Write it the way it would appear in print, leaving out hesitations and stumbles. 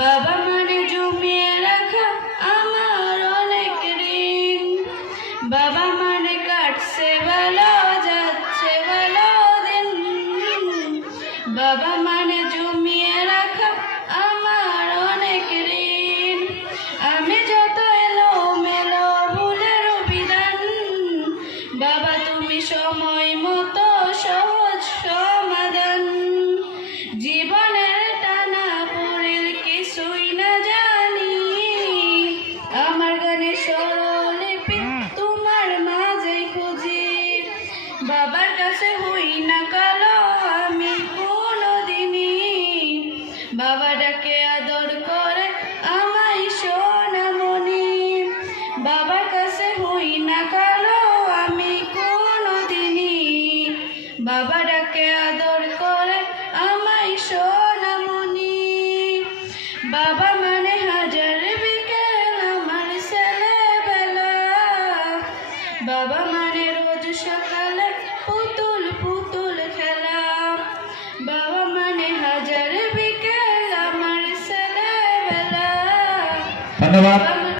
বাবা মানে জমিয়ে রাখা আমার অনেক ঋণ। বাবা মানে কাটছে ভালো যাচ্ছে ভালো দিন। বাবা মানে জমিয়ে রাখা আমার অনেক ঋণ। আমি যত এলো মেলো ভুলের বিধান, বাবা তুমি সময় মতো সহজ সমাধান। জীবনের টানা পড়ের কিছুই না জানি, আমার গানের স্বরলিপি তোমার মাঝে খুঁজি। বাবার কাছে হই না কালো আমি কোনোদিনই, বাবা ডাকে আদর করে আমায় সোনামণি। বাবার কাছে হই না কালো আমি কোনোদিনই, বাবা ডাকে আদর করে আমায় সোনামণি। বাবা মানে হাজার বিকেল আমার ছেলেবেলা, বাবা মানে রোজ সকালে পুতুল পুতুল খেলা। বাবা মানে হাজার বিকেল আমার ছেলেবেলা। ধন্যবাদ।